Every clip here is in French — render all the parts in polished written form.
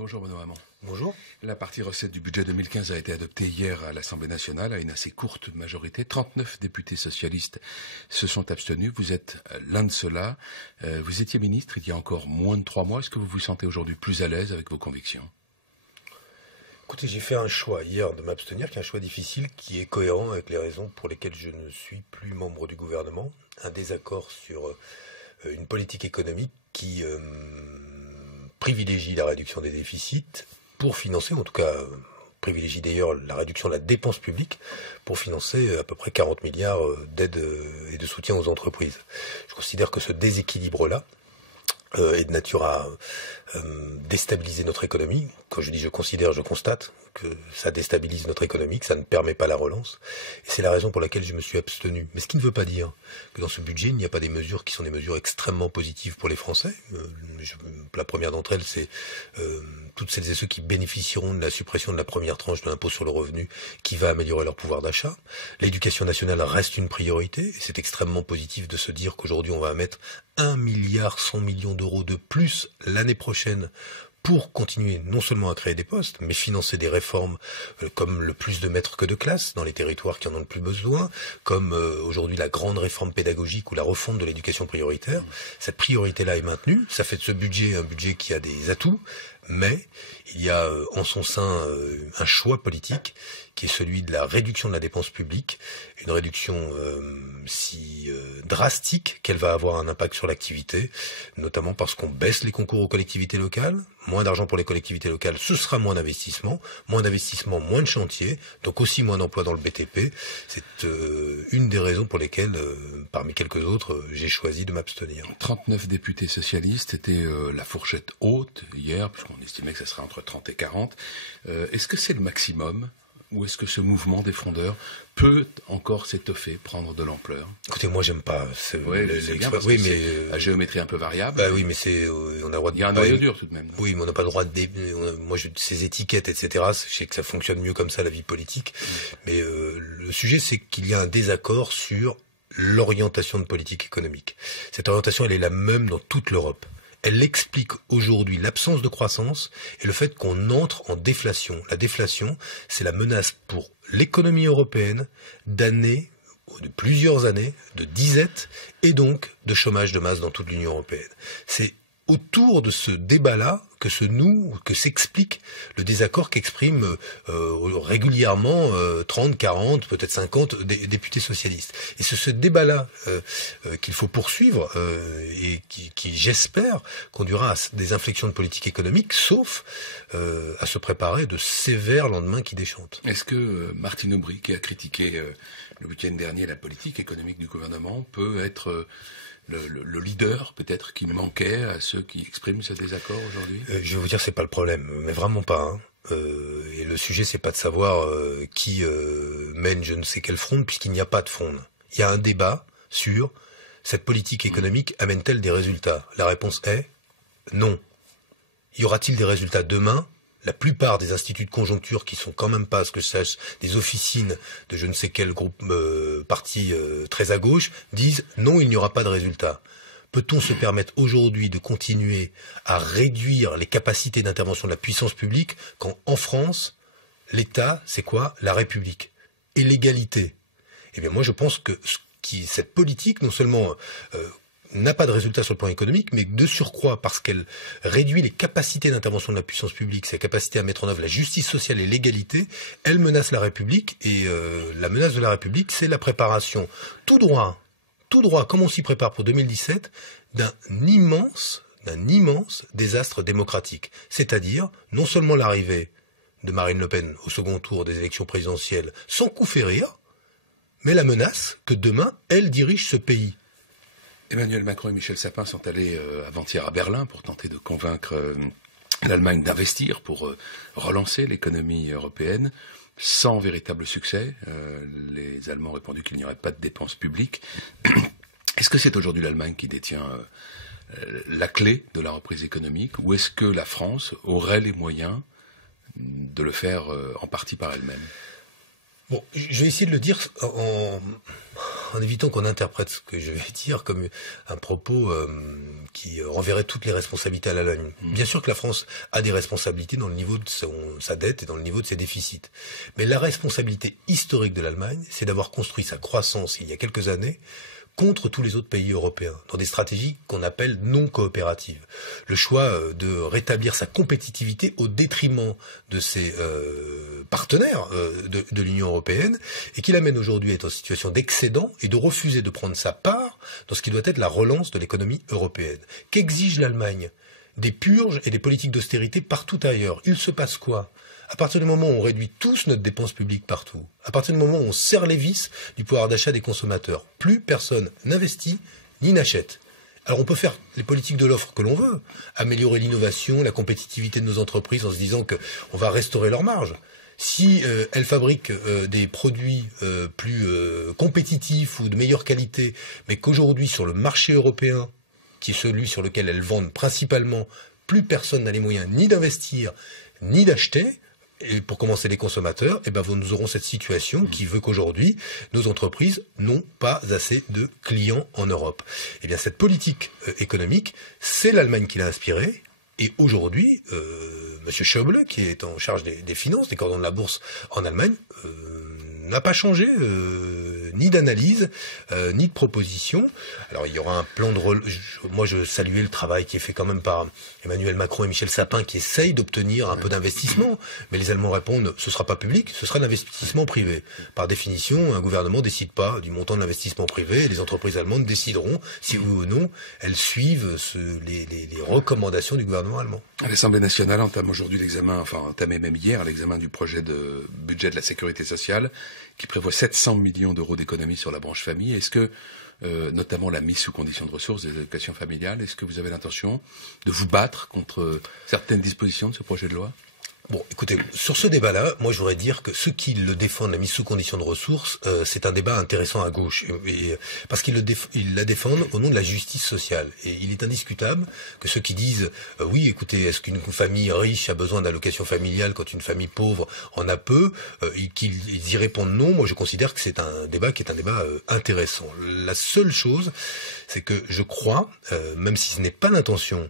Bonjour Benoît Hamon. Bonjour. La partie recette du budget 2015 a été adoptée hier à l'Assemblée nationale à une assez courte majorité. 39 députés socialistes se sont abstenus. Vous êtes l'un de ceux-là. Vous étiez ministre il y a encore moins de 3 mois. Est-ce que vous vous sentez aujourd'hui plus à l'aise avec vos convictions ? Écoutez, j'ai fait un choix hier de m'abstenir, qui est un choix difficile, qui est cohérent avec les raisons pour lesquelles je ne suis plus membre du gouvernement. Un désaccord sur une politique économique qui privilégie la réduction des déficits pour financer, en tout cas privilégie d'ailleurs la réduction de la dépense publique pour financer à peu près 40 milliards d'aide et de soutien aux entreprises. Je considère que ce déséquilibre-là est de nature à déstabiliser notre économie. Quand je dis je considère, je constate que ça déstabilise notre économie, que ça ne permet pas la relance. Et c'est la raison pour laquelle je me suis abstenu. Mais ce qui ne veut pas dire que dans ce budget, il n'y a pas des mesures qui sont des mesures extrêmement positives pour les Français. La première d'entre elles, c'est toutes celles et ceux qui bénéficieront de la suppression de la première tranche de l'impôt sur le revenu qui va améliorer leur pouvoir d'achat. L'éducation nationale reste une priorité. Et c'est extrêmement positif de se dire qu'aujourd'hui, on va mettre 1,1 milliard d'euros de plus l'année prochaine pour continuer non seulement à créer des postes, mais financer des réformes comme le plus de maîtres que de classe dans les territoires qui en ont le plus besoin, comme aujourd'hui la grande réforme pédagogique ou la refonte de l'éducation prioritaire. Cette priorité-là est maintenue. Ça fait de ce budget un budget qui a des atouts, mais il y a en son sein un choix politique qui est celui de la réduction de la dépense publique, une réduction si drastique qu'elle va avoir un impact sur l'activité, notamment parce qu'on baisse les concours aux collectivités locales, moins d'argent pour les collectivités locales, ce sera moins d'investissement, moins de chantiers, donc aussi moins d'emplois dans le BTP. C'est une des raisons pour lesquelles, parmi quelques autres, j'ai choisi de m'abstenir. 39 députés socialistes, c'était la fourchette haute hier, puisqu'on estimait que ça serait entre 30 et 40. Est-ce que c'est le maximum ? Ou est-ce que ce mouvement des frondeurs peut encore s'étoffer, prendre de l'ampleur ? Écoutez, moi j'aime pas. Oui, mais à géométrie un peu variable. Bah oui, mais on a le droit de. Il y a un noyau dur tout de même. Oui, mais on n'a pas le droit de. Moi, ces étiquettes, etc. Je sais que ça fonctionne mieux comme ça la vie politique. Mais le sujet, c'est qu'il y a un désaccord sur l'orientation de politique économique. Cette orientation, elle est la même dans toute l'Europe. Elle explique aujourd'hui l'absence de croissance et le fait qu'on entre en déflation. La déflation, c'est la menace pour l'économie européenne de plusieurs années, de disette et donc de chômage de masse dans toute l'Union européenne. C'est autour de ce débat-là que s'explique le désaccord qu'expriment régulièrement 30, 40, peut-être 50 députés socialistes. Et c'est ce débat-là qu'il faut poursuivre et qui j'espère, conduira à des inflexions de politique économique, sauf à se préparer de sévères lendemains qui déchantent. Est-ce que Martine Aubry, qui a critiqué le week-end dernier la politique économique du gouvernement, peut être le leader peut-être qui manquait à ceux qui expriment ce désaccord aujourd'hui ? Je vais vous dire, c'est pas le problème, mais vraiment pas. Et le sujet, c'est pas de savoir qui mène je ne sais quel front, puisqu'il n'y a pas de front. Il y a un débat sur cette politique économique amène-t-elle des résultats ? La réponse est non. Y aura-t-il des résultats demain ? La plupart des instituts de conjoncture qui sont quand même pas, à ce que je sache, des officines de je ne sais quel groupe parti très à gauche, disent non, il n'y aura pas de résultat. Peut-on se permettre aujourd'hui de continuer à réduire les capacités d'intervention de la puissance publique quand en France, l'État, c'est quoi ? La République et l'égalité. Eh bien moi je pense que cette politique, non seulement n'a pas de résultat sur le plan économique, mais de surcroît, parce qu'elle réduit les capacités d'intervention de la puissance publique, sa capacité à mettre en œuvre la justice sociale et l'égalité, elle menace la République, et la menace de la République, c'est la préparation tout droit, comme on s'y prépare pour 2017, d'un immense désastre démocratique. C'est-à-dire, non seulement l'arrivée de Marine Le Pen au second tour des élections présidentielles sans coup férir, mais la menace que demain, elle dirige ce pays. Emmanuel Macron et Michel Sapin sont allés avant-hier à Berlin pour tenter de convaincre l'Allemagne d'investir pour relancer l'économie européenne, sans véritable succès. Les Allemands ont répondu qu'il n'y aurait pas de dépenses publiques. Est-ce que c'est aujourd'hui l'Allemagne qui détient la clé de la reprise économique, ou est-ce que la France aurait les moyens de le faire en partie par elle-même ? Bon, je vais essayer de le dire en évitant qu'on interprète ce que je vais dire comme un propos qui renverrait toutes les responsabilités à l'Allemagne. Bien sûr que la France a des responsabilités dans le niveau de sa dette et dans le niveau de ses déficits. Mais la responsabilité historique de l'Allemagne, c'est d'avoir construit sa croissance il y a quelques années contre tous les autres pays européens, dans des stratégies qu'on appelle non coopératives. Le choix de rétablir sa compétitivité au détriment de ses partenaires de l'Union européenne, et qui l'amène aujourd'hui à être en situation d'excédent et de refuser de prendre sa part dans ce qui doit être la relance de l'économie européenne. Qu'exige l'Allemagne? Des purges et des politiques d'austérité partout ailleurs. Il se passe quoi? À partir du moment où on réduit tous notre dépense publique partout, à partir du moment où on serre les vis du pouvoir d'achat des consommateurs, plus personne n'investit ni n'achète. Alors on peut faire les politiques de l'offre que l'on veut, améliorer l'innovation, la compétitivité de nos entreprises en se disant qu'on va restaurer leurs marges. Si elles fabriquent des produits plus compétitifs ou de meilleure qualité, mais qu'aujourd'hui sur le marché européen, qui est celui sur lequel elles vendent principalement, plus personne n'a les moyens ni d'investir ni d'acheter, et pour commencer les consommateurs, nous aurons cette situation qui veut qu'aujourd'hui, nos entreprises n'ont pas assez de clients en Europe. Eh bien, cette politique économique, c'est l'Allemagne qui l'a inspirée. Et aujourd'hui, Monsieur Schäuble, qui est en charge des finances, des cordons de la bourse en Allemagne, n'a pas changé ni d'analyse, ni de proposition. Alors il y aura un plan de moi je saluais le travail qui est fait quand même par Emmanuel Macron et Michel Sapin qui essayent d'obtenir un peu d'investissement, mais les Allemands répondent ce sera pas public, ce sera de l'investissement privé. Par définition, un gouvernement décide pas du montant de l'investissement privé, et les entreprises allemandes décideront si oui ou non elles suivent les recommandations du gouvernement allemand. L'Assemblée nationale entame aujourd'hui entamé même hier l'examen du projet de budget de la sécurité sociale qui prévoit 700 millions d'euros d'économies sur la branche famille. Est-ce que, notamment la mise sous condition de ressources des allocations familiales, est-ce que vous avez l'intention de vous battre contre certaines dispositions de ce projet de loi ? Bon, écoutez, sur ce débat-là, moi je voudrais dire que ceux qui le défendent, la mise sous condition de ressources, c'est un débat intéressant à gauche, parce qu'ils la défendent au nom de la justice sociale. Et il est indiscutable que ceux qui disent oui, écoutez, est-ce qu'une famille riche a besoin d'allocation familiale quand une famille pauvre en a peu, qu'ils y répondent non. Moi je considère que c'est un débat qui est un débat intéressant. La seule chose, c'est que je crois, même si ce n'est pas l'intention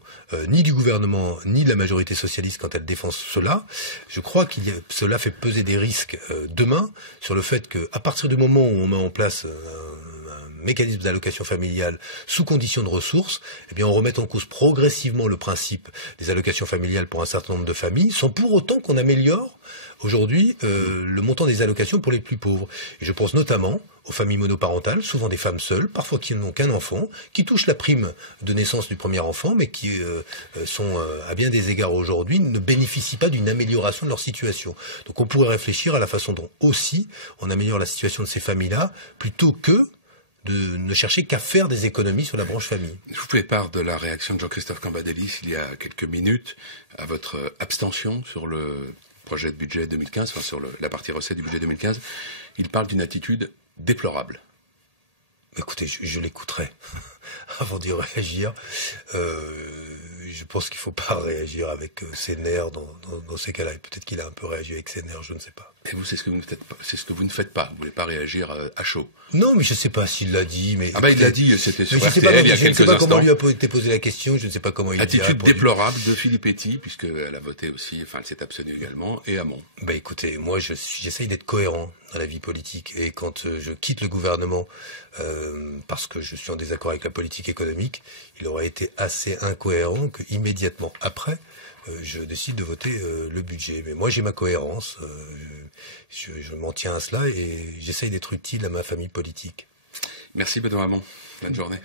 ni du gouvernement ni de la majorité socialiste quand elle défend cela, je crois cela fait peser des risques demain sur le fait qu'à partir du moment où on met en place un mécanisme d'allocation familiale sous condition de ressources, eh bien on remet en cause progressivement le principe des allocations familiales pour un certain nombre de familles, sans pour autant qu'on améliore aujourd'hui le montant des allocations pour les plus pauvres. Et je pense notamment aux familles monoparentales, souvent des femmes seules, parfois qui n'ont qu'un enfant, qui touchent la prime de naissance du premier enfant, mais qui sont, à bien des égards aujourd'hui, ne bénéficient pas d'une amélioration de leur situation. Donc on pourrait réfléchir à la façon dont aussi on améliore la situation de ces familles-là, plutôt que de ne chercher qu'à faire des économies sur la branche famille. Je vous fais part de la réaction de Jean-Christophe Cambadélis il y a quelques minutes à votre abstention sur le projet de budget 2015, sur la partie recette du budget 2015. Il parle d'une attitude déplorable. Écoutez, je l'écouterai avant d'y réagir. Je pense qu'il ne faut pas réagir avec ses nerfs dans ces cas-là. Peut-être qu'il a un peu réagi avec ses nerfs, je ne sais pas. Et vous, c'est ce que vous ne faites pas. Vous ne voulez pas réagir à chaud. Non, mais je ne sais pas s'il l'a dit. Mais il l'a dit, c'était sur RTL il y a quelques instants. Je ne sais pas comment lui a été posé la question, je ne sais pas comment il a répondu. Attitude déplorable de Filippetti, puisqu'elle a voté aussi, elle s'est abstenue également, et Hamon. Écoutez, moi j'essaye d'être cohérent dans la vie politique, et quand je quitte le gouvernement parce que je suis en désaccord avec la politique économique, il aurait été assez incohérent que immédiatement après je décide de voter le budget. Mais moi j'ai ma cohérence, je m'en tiens à cela et j'essaye d'être utile à ma famille politique. Merci Benoît Hamon, bonne journée.